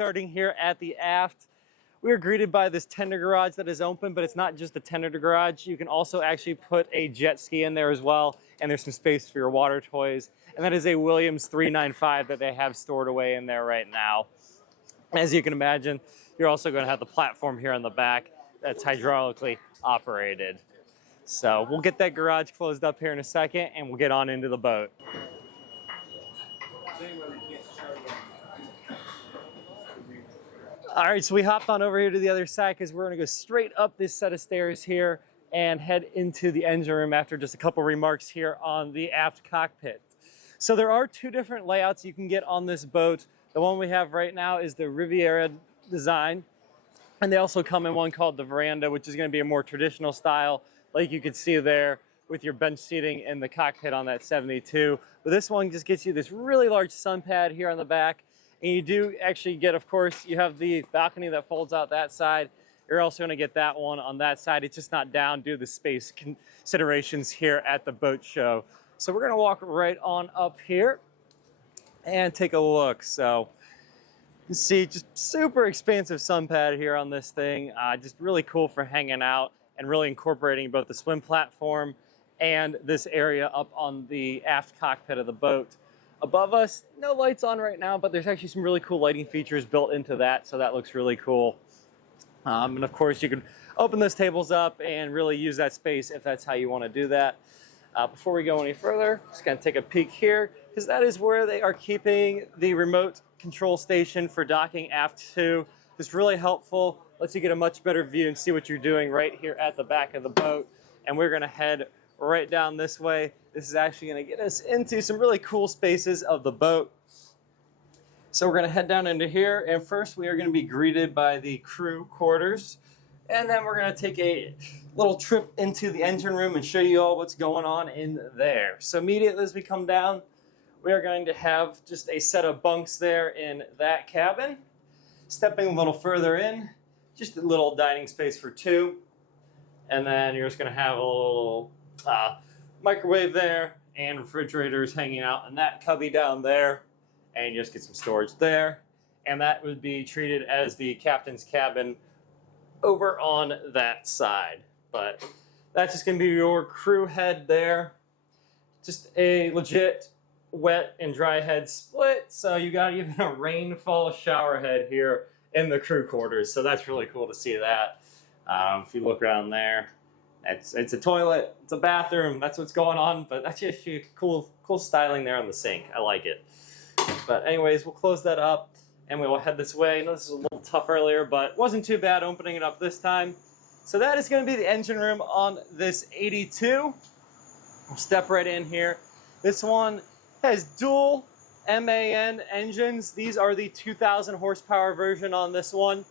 starting here at the aft. We are greeted by this tender garage that is open, but it's not just a tender garage. You can also actually put a jet ski in there as well, and there's some space for your water toys. And that is a Williams 395 that they have stored away in there right now. As you can imagine, you're also going to have the platform here on the back that's hydraulically operated. So we'll get that garage closed up here in a second, and we'll get on into the boat. All right, so we hopped on over here to the other side because we're going to go straight up this set of stairs here and head into the engine room after just a couple remarks here on the aft cockpit. So there are two different layouts you can get on this boat. The one we have right now is the Riviera design, and they also come in one called the Veranda, which is going to be a more traditional style, like you can see there with your bench seating in the cockpit on that 72. But this one just gets you this really large sun pad here on the back. And you do actually get, of course, you have the balcony that folds out that side. You're also going to get that one on that side. It's just not down due to the space considerations here at the boat show. So we're going to walk right on up here and take a look. So you can see just super expansive sun pad here on this thing. Just really cool for hanging out and really incorporating both the swim platform and this area up on the aft cockpit of the boat. Above us, no lights on right now, but there's actually some really cool lighting features built into that, so that looks really cool. And of course, you can open those tables up and really use that space if that's how you want to do that. Before we go any further, just going to take a peek here, because that is where they are keeping the remote control station for docking aft to. It's really helpful, lets you get a much better view and see what you're doing right here at the back of the boat. And we're going to head right down this way. This is actually going to get us into some really cool spaces of the boat. So we're going to head down into here, and first we are going to be greeted by the crew quarters, and then we're going to take a little trip into the engine room and show you all what's going on in there. So immediately as we come down, we are going to have just a set of bunks there in that cabin. Stepping a little further in, just a little dining space for two, and then you're just going to have a little microwave there and refrigerators hanging out in that cubby down there, and you just get some storage there. And that would be treated as the captain's cabin over on that side. But that's just going to be your crew head there. Just a legit wet and dry head split. So you got even a rainfall shower head here in the crew quarters. So that's really cool to see that. If you look around there, it's a toilet, it's a bathroom, that's what's going on, but that's just cool styling there on the sink. I like it. But anyways, we'll close that up and we will head this way. I know this was a little tough earlier, but it wasn't too bad opening it up this time. So that is going to be the engine room on this 82. We'll step right in here. This one has dual MAN engines. These are the 2,000 horsepower version on this one.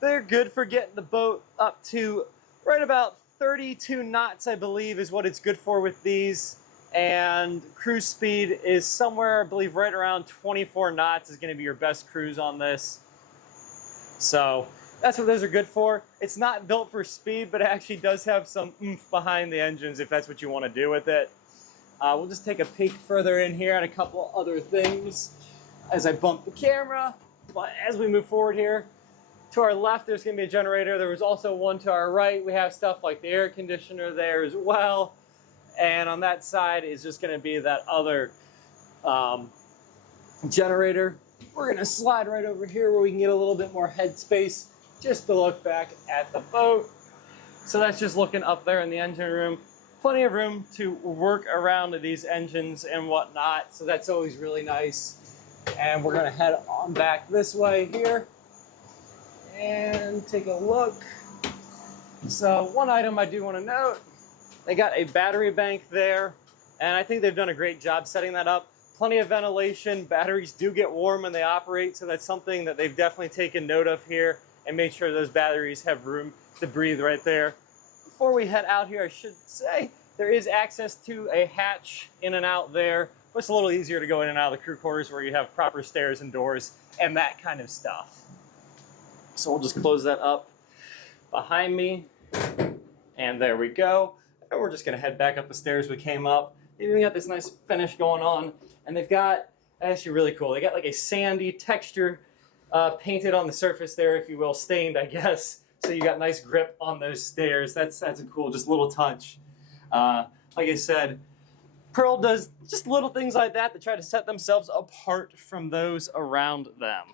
They're good for getting the boat up to right about 32 knots, I believe, is what it's good for with these. And cruise speed is somewhere, I believe, right around 24 knots is going to be your best cruise on this. So that's what those are good for. It's not built for speed, but it actually does have some oomph behind the engines if that's what you want to do with it. We'll just take a peek further in here at a couple other things as I bump the camera. But as we move forward here, to our left, there's going to be a generator. There was also one to our right. We have stuff like the air conditioner there as well. And on that side is just going to be that other generator. We're going to slide right over here where we can get a little bit more head space just to look back at the boat. So that's just looking up there in the engine room. Plenty of room to work around these engines and whatnot. So that's always really nice. And we're going to head on back this way here and take a look. So one item I do want to note, they got a battery bank there, and I think they've done a great job setting that up. Plenty of ventilation. Batteries do get warm when they operate, so that's something that they've definitely taken note of here and made sure those batteries have room to breathe right there. Before we head out here, I should say there is access to a hatch in and out there. It's a little easier to go in and out of the crew quarters where you have proper stairs and doors and that kind of stuff. So we'll just close that up behind me, and there we go. And we're just going to head back up the stairs we came up. They've even got this nice finish going on, and they've got, actually really cool, they got like a sandy texture painted on the surface there, if you will, stained, I guess. So you got nice grip on those stairs. That's a cool, just little touch. Like I said, Pearl does just little things like that to try to set themselves apart from those around them.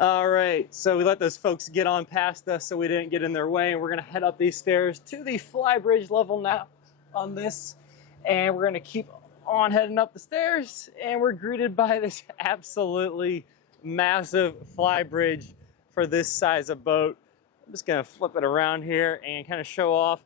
All right, so we let those folks get on past us so we didn't get in their way, and we're gonna head up these stairs to the Flybridge level now on this, and we're gonna keep on heading up the stairs, and we're greeted by this absolutely massive Flybridge for this size of boat. I'm just gonna flip it around here and kind of show off.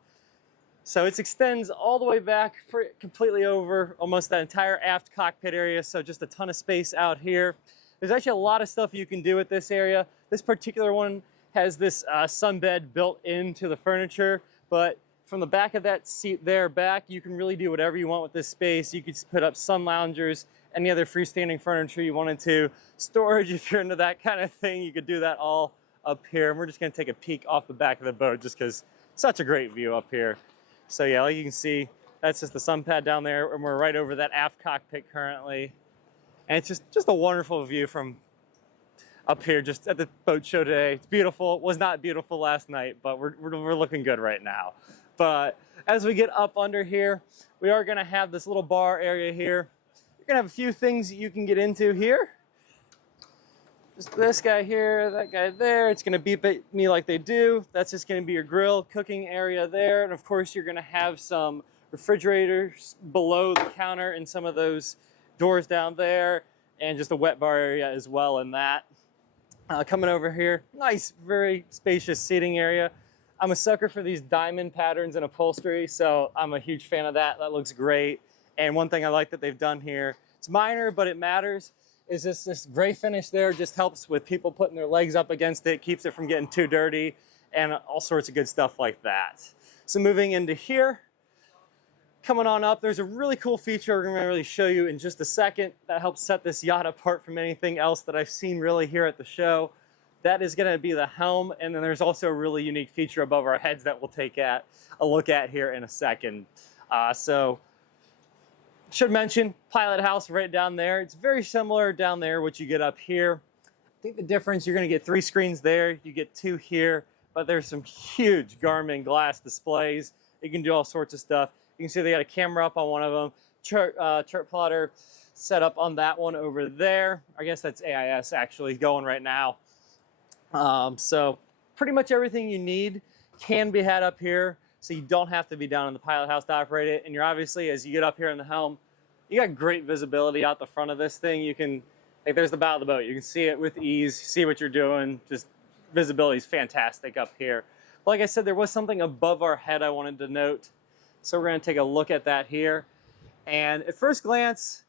So it extends all the way back completely over almost that entire aft cockpit area, so just a ton of space out here. There's actually a lot of stuff you can do with this area. This particular one has this sunbed built into the furniture, but from the back of that seat there back, you can really do whatever you want with this space. You could put up sun loungers, any other freestanding furniture you wanted to. Storage, if you're into that kind of thing, you could do that all up here. And we're just gonna take a peek off the back of the boat just because such a great view up here. So yeah, like you can see, that's just the sun pad down there, and we're right over that aft cockpit currently. And it's just a wonderful view from up here, just at the boat show today. It's beautiful. It was not beautiful last night, but we're looking good right now. But as we get up under here, we are gonna have this little bar area here. You're gonna have a few things that you can get into here. Just this guy here, that guy there. It's gonna beep at me like they do. That's just gonna be your grill cooking area there. And of course, you're gonna have some refrigerators below the counter and some of those doors down there, and just a wet bar area as well in that. Coming over here, nice, very spacious seating area. I'm a sucker for these diamond patterns and upholstery, so I'm a huge fan of that. That looks great. And one thing I like that they've done here, it's minor, but it matters, is this gray finish there just helps with people putting their legs up against it, keeps it from getting too dirty, and all sorts of good stuff like that. So moving into here, coming on up, there's a really cool feature we're going to really show you in just a second that helps set this yacht apart from anything else that I've seen really here at the show. That is going to be the helm, and then there's also a really unique feature above our heads that we'll take a look at here in a second. So, should mention, pilot house right down there. It's very similar down there, what you get up here. I think the difference, you're going to get 3 screens there, you get 2 here, but there's some huge Garmin glass displays. You can do all sorts of stuff. You can see they got a camera up on one of them, chart plotter set up on that one over there. I guess that's AIS actually going right now. So pretty much everything you need can be had up here, so you don't have to be down in the pilot house to operate it. And you're obviously, as you get up here in the helm, you got great visibility out the front of this thing. You can, like, there's the bow of the boat. You can see it with ease, see what you're doing. Just visibility is fantastic up here. But like I said, there was something above our head I wanted to note. So we're going to take a look at that here. And at first glance,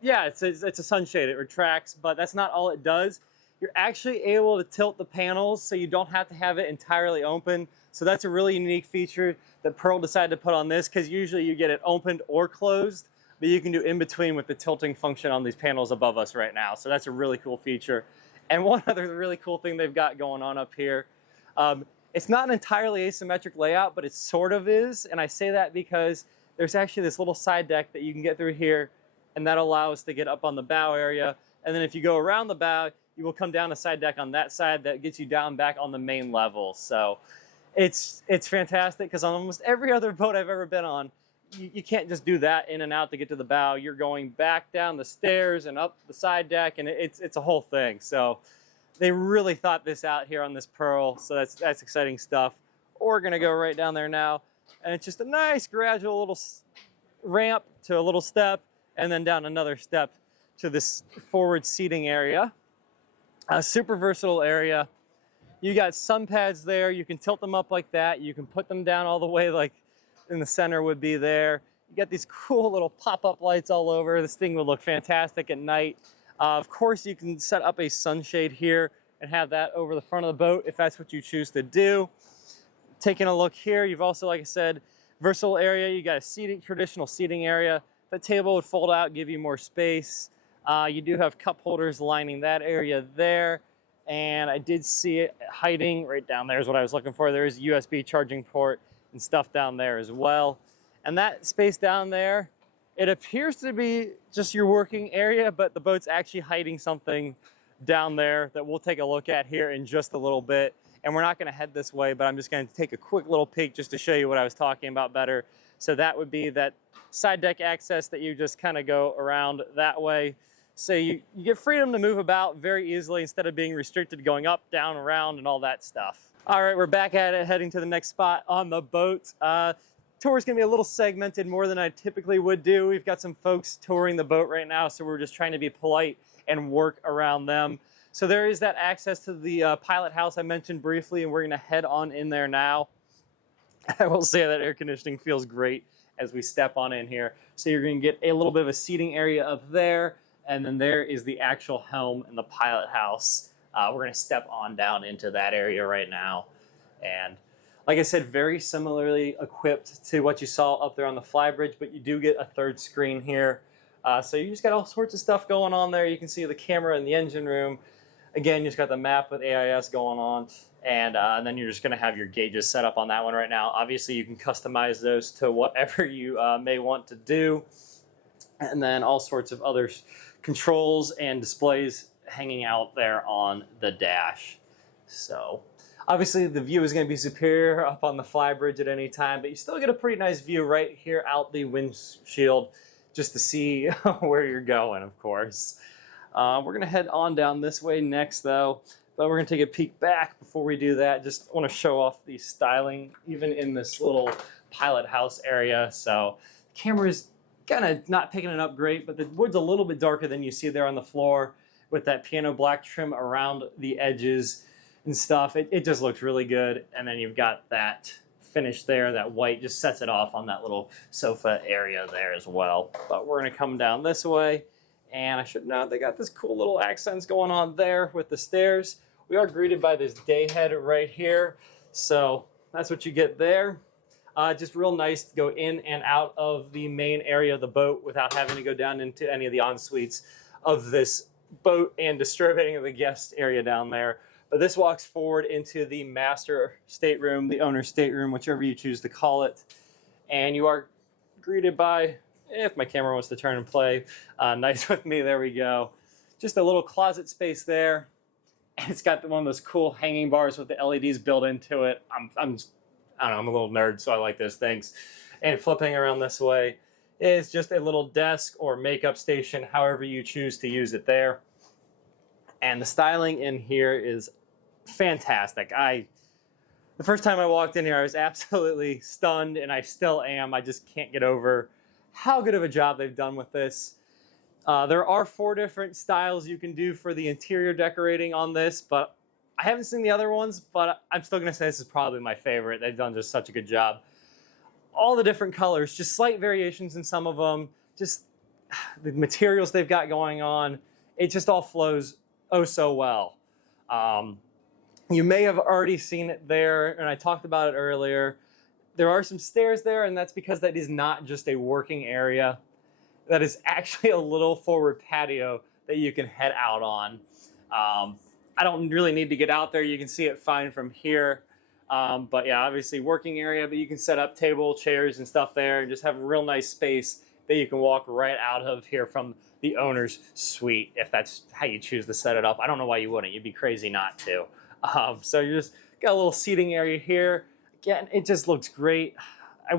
yeah, it's a sunshade. It retracts, but that's not all it does. You're actually able to tilt the panels so you don't have to have it entirely open. So that's a really unique feature that Pearl decided to put on this, because usually you get it opened or closed, but you can do in between with the tilting function on these panels above us right now. So that's a really cool feature. And one other really cool thing they've got going on up here, it's not an entirely asymmetric layout, but it sort of is. And I say that because there's actually this little side deck that you can get through here, and that allows us to get up on the bow area. And then if you go around the bow, you will come down a side deck on that side that gets you down back on the main level. So it's fantastic, because on almost every other boat I've ever been on, you can't just do that in and out to get to the bow. You're going back down the stairs and up the side deck, and it's a whole thing. So they really thought this out here on this Pearl, so that's exciting stuff. We're gonna go right down there now, and it's just a nice gradual little ramp to a little step, and then down another step to this forward seating area. A super versatile area. You got sun pads there. You can tilt them up like that. You can put them down all the way like in the center would be there. You got these cool little pop-up lights all over. This thing would look fantastic at night. Of course, you can set up a sunshade here and have that over the front of the boat if that's what you choose to do. Taking a look here, you've also, like I said, versatile area. You got a traditional seating area. The table would fold out, give you more space. You do have cup holders lining that area there. And I did see it hiding right down there is what I was looking for. There is a USB charging port and stuff down there as well. And that space down there, it appears to be just your working area, but the boat's actually hiding something down there that we'll take a look at here in just a little bit. And we're not going to head this way, but I'm just going to take a quick little peek just to show you what I was talking about better. So that would be that side deck access that you just kind of go around that way. So you get freedom to move about very easily instead of being restricted to going up, down, around, and all that stuff. All right, we're back at it, heading to the next spot on the boat. Tour is going to be a little segmented more than I typically would do. We've got some folks touring the boat right now, so we're just trying to be polite and work around them. So there is that access to the pilot house I mentioned briefly, and we're going to head on in there now. I will say that air conditioning feels great as we step on in here. So you're going to get a little bit of a seating area up there, and then there is the actual helm and the pilot house. We're going to step on down into that area right now. And like I said, very similarly equipped to what you saw up there on the Flybridge, but you do get a third screen here. So you just got all sorts of stuff going on there. You can see the camera in the engine room. Again, you just got the map with AIS going on. And then you're just going to have your gauges set up on that one right now. Obviously, you can customize those to whatever you may want to do. And then all sorts of other controls and displays hanging out there on the dash. So obviously the view is going to be superior up on the Flybridge at any time, but you still get a pretty nice view right here out the windshield just to see where you're going, of course. We're going to head on down this way next though, but we're going to take a peek back before we do that. Just want to show off the styling even in this little pilot house area. So the camera's kind of not picking it up great, but the wood's a little bit darker than you see there on the floor with that piano black trim around the edges and stuff. It just looks really good. And then you've got that finish there, that white just sets it off on that little sofa area there as well. But we're going to come down this way. And I should note they got this cool little accents going on there with the stairs. We are greeted by this day head right here. So that's what you get there. Just real nice to go in and out of the main area of the boat without having to go down into any of the en-suites of this boat and disturbing the guest area down there. But this walks forward into the master stateroom, the owner's stateroom, whichever you choose to call it. And you are greeted by, if my camera wants to turn and play, nice with me, there we go. Just a little closet space there. And it's got one of those cool hanging bars with the LEDs built into it. I don't know, I'm a little nerd, so I like those things. And flipping around this way is just a little desk or makeup station, however you choose to use it there. And the styling in here is fantastic. The first time I walked in here, I was absolutely stunned, and I still am. I just can't get over how good of a job they've done with this. There are 4 different styles you can do for the interior decorating on this, but I haven't seen the other ones, but I'm still going to say this is probably my favorite. They've done just such a good job. All the different colors, just slight variations in some of them, just the materials they've got going on. It just all flows oh so well. You may have already seen it there, and I talked about it earlier. There are some stairs there, and that's because that is not just a working area. That is actually a little forward patio that you can head out on. I don't really need to get out there. You can see it fine from here. But yeah, obviously working area, but you can set up table, chairs, and stuff there and just have a real nice space that you can walk right out of here from the owner's suite, if that's how you choose to set it up. I don't know why you wouldn't. You'd be crazy not to. So you just got a little seating area here. Again, it just looks great. I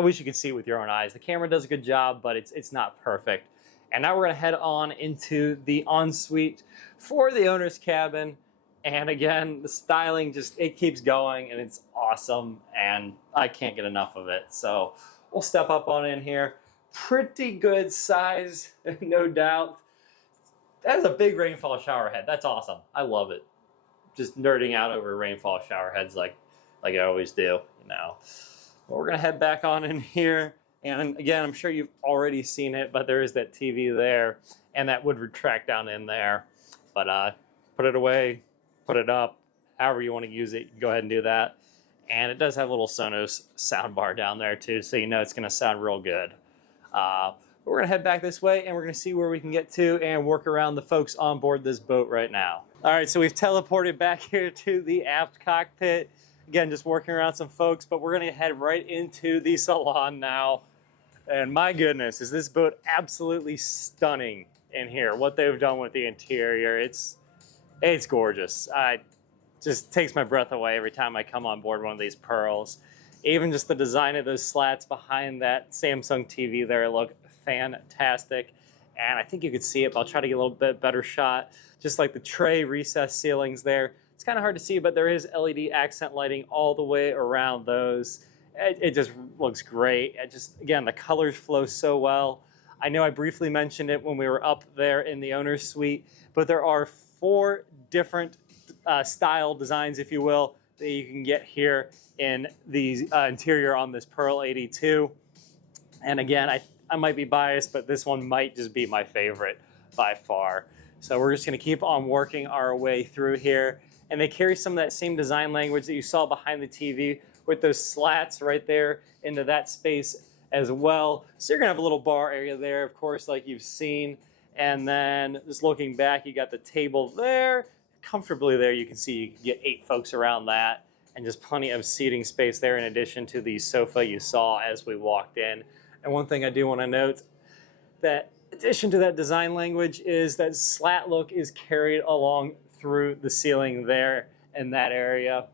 wish you could see it with your own eyes. The camera does a good job, but it's not perfect. And now we're going to head on into the ensuite for the owner's cabin. And again, the styling it keeps going, and it's awesome, and I can't get enough of it. So we'll step up on in here. Pretty good size, no doubt. That is a big rainfall shower head. That's awesome. I love it. Just nerding out over rainfall shower heads like I always do, you know. Well, we're going to head back on in here. And again, I'm sure you've already seen it, but there is that TV there, and that would retract down in there. But put it away, put it up, however you want to use it, you can go ahead and do that. And it does have a little Sonos sound bar down there too, so you know it's going to sound real good. We're going to head back this way, and we're going to see where we can get to and work around the folks on board this boat right now. All right, so we've teleported back here to the aft cockpit. Again, just working around some folks, but we're going to head right into the salon now. And my goodness, is this boat absolutely stunning in here. What they've done with the interior, it's It's gorgeous. I just takes my breath away every time I come on board one of these Pearls. Even just the design of those slats behind that Samsung TV there look fantastic. And I think you could see it, but I'll try to get a little bit better shot. Just like the tray recessed ceilings there. It's kind of hard to see, but there is LED accent lighting all the way around those. It just looks great. Again, the colors flow so well. I know I briefly mentioned it when we were up there in the owner's suite, but there are 4 different style designs, if you will, that you can get here in the interior on this Pearl 82. And again, I might be biased, but this one might just be my favorite by far. So we're just going to keep on working our way through here. And they carry some of that same design language that you saw behind the TV with those slats right there into that space as well. So you're going to have a little bar area there, of course, like you've seen. And then just looking back, you got the table there. Comfortably there, you can see you can get 8 folks around that. And just plenty of seating space there in addition to the sofa you saw as we walked in. And one thing I do want to note, that in addition to that design language, is that slat look is carried along through the ceiling there in that area.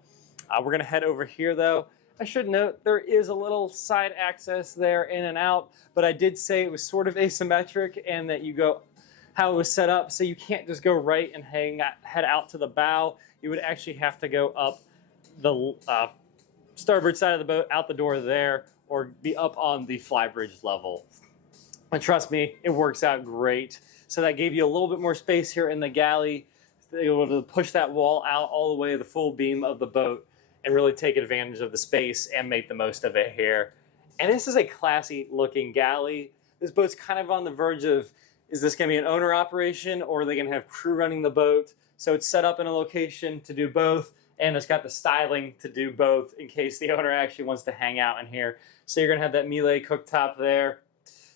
We're going to head over here though. I should note there is a little side access there in and out, but I did say it was sort of asymmetric and that you go how it was set up, so you can't just go right and head out to the bow. You would actually have to go up the starboard side of the boat, out the door there, or be up on the Flybridge level. And trust me, it works out great. So that gave you a little bit more space here in the galley, able to push that wall out all the way the full beam of the boat and really take advantage of the space and make the most of it here. And this is a classy looking galley. This boat's kind of on the verge of, is this going to be an owner operation or are they going to have crew running the boat? So it's set up in a location to do both, and it's got the styling to do both in case the owner actually wants to hang out in here. So you're going to have that Miele cooktop there.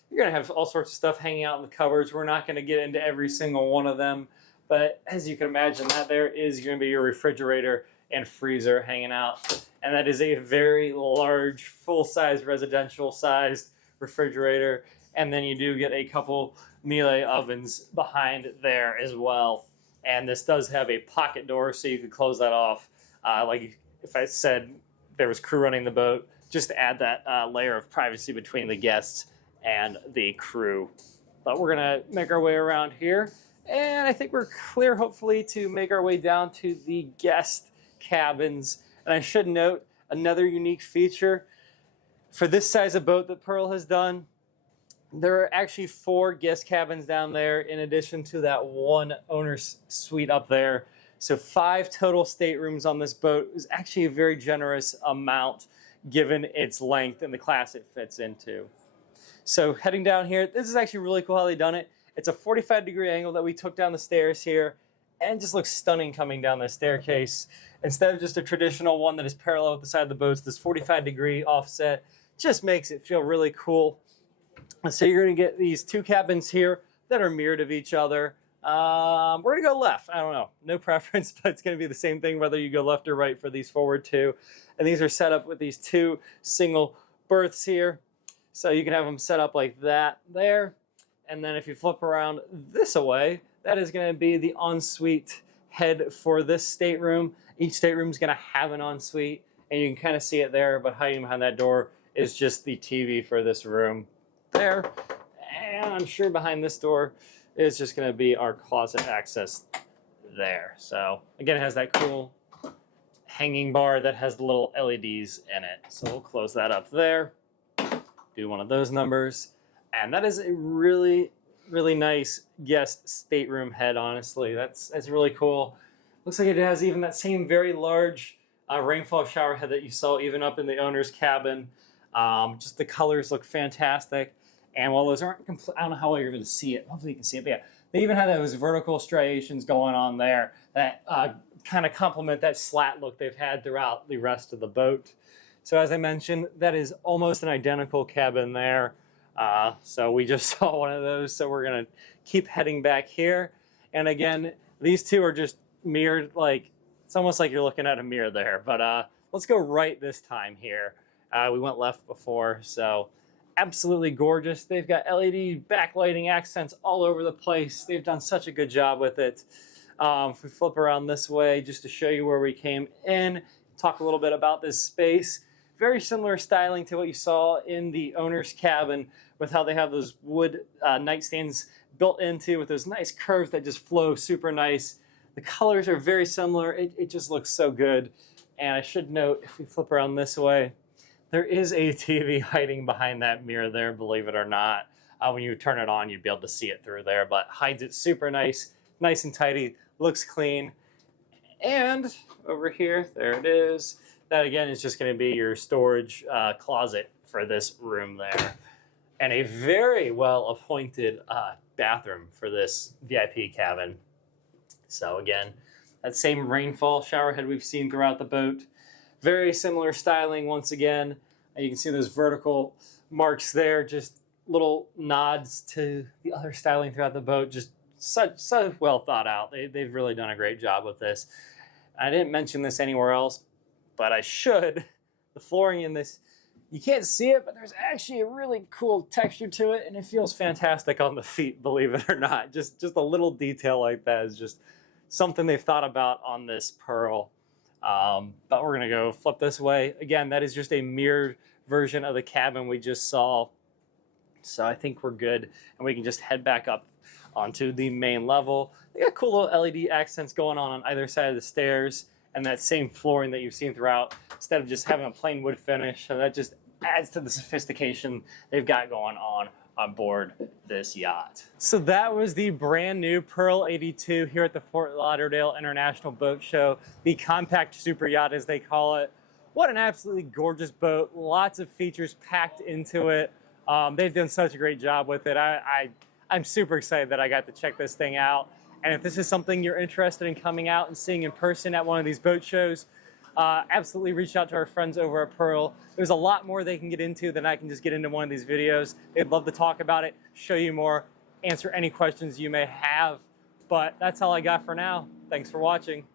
You're going to have all sorts of stuff hanging out in the cupboards. We're not going to get into every single one of them, but as you can imagine, that there is going to be your refrigerator and freezer hanging out. And that is a very large, full-size, residential-sized refrigerator. And then you do get a couple Miele ovens behind there as well. And this does have a pocket door, so you could close that off. Like if I said there was crew running the boat, just to add that layer of privacy between the guests and the crew. But we're going to make our way around here. And I think we're clear, hopefully, to make our way down to the guest cabins. And I should note another unique feature for this size of boat that Pearl has done. There are actually 4 guest cabins down there in addition to that one owner's suite up there. So 5 total staterooms on this boat is actually a very generous amount given its length and the class it fits into. So heading down here, this is actually really cool how they've done it. It's a 45-degree angle that we took down the stairs here, and it just looks stunning coming down the staircase. Instead of just a traditional one that is parallel with the side of the boats, this 45-degree offset just makes it feel really cool. So you're going to get these 2 cabins here that are mirrored of each other. We're going to go left. I don't know. No preference, but it's going to be the same thing whether you go left or right for these forward 2. And these are set up with these 2 single berths here. So you can have them set up like that there. And then if you flip around this way, that is going to be the ensuite head for this stateroom. Each stateroom is going to have an ensuite, and you can kind of see it there, but hiding behind that door is just the TV for this room there. And I'm sure behind this door is just going to be our closet access there. So again, it has that cool hanging bar that has the little LEDs in it. So we'll close that up there. Do one of those numbers. And that is a really, really nice guest stateroom head, honestly. That's really cool. Looks like it has even that same very large rainfall shower head that you saw even up in the owner's cabin. Just the colors look fantastic. And while those aren't complete, I don't know how well you're going to see it. Hopefully you can see it. But yeah, they even have those vertical striations going on there that kind of complement that slat look they've had throughout the rest of the boat. So as I mentioned, that is almost an identical cabin there. So we just saw one of those. So we're going to keep heading back here. And again, these 2 are just mirrored, like it's almost like you're looking at a mirror there. But let's go right this time here. We went left before, so absolutely gorgeous. They've got LED backlighting accents all over the place. They've done such a good job with it. If we flip around this way, just to show you where we came in, talk a little bit about this space. Very similar styling to what you saw in the owner's cabin, with how they have those wood nightstands built into with those nice curves that just flow super nice. The colors are very similar. It just looks so good. And I should note, if we flip around this way, there is a TV hiding behind that mirror there, believe it or not. When you turn it on, you'd be able to see it through there, but hides it super nice, nice and tidy, looks clean. And over here, there it is. That again is just going to be your storage closet for this room there. And a very well appointed bathroom for this VIP cabin. So again, that same rainfall shower head we've seen throughout the boat. Very similar styling once again. And you can see those vertical marks there, just little nods to the other styling throughout the boat. Just so well thought out. They've really done a great job with this. I didn't mention this anywhere else, but I should. The flooring in this, you can't see it, but there's actually a really cool texture to it, and it feels fantastic on the feet, believe it or not. Just a little detail like that is just something they've thought about on this Pearl. But we're gonna go flip this way. Again, that is just a mirrored version of the cabin we just saw. So I think we're good, and we can just head back up onto the main level. They got cool little LED accents going on either side of the stairs, and that same flooring that you've seen throughout, instead of just having a plain wood finish. So that just adds to the sophistication they've got going on board this yacht. So that was the brand new Pearl 82 here at the Fort Lauderdale International Boat Show, the compact super yacht as they call it. What an absolutely gorgeous boat. Lots of features packed into it. They've done such a great job with it. I'm super excited that I got to check this thing out. And if this is something you're interested in coming out and seeing in person at one of these boat shows, absolutely reach out to our friends over at Pearl. There's a lot more they can get into than I can just get into one of these videos. They'd love to talk about it, show you more, answer any questions you may have. But that's all I got for now. Thanks for watching.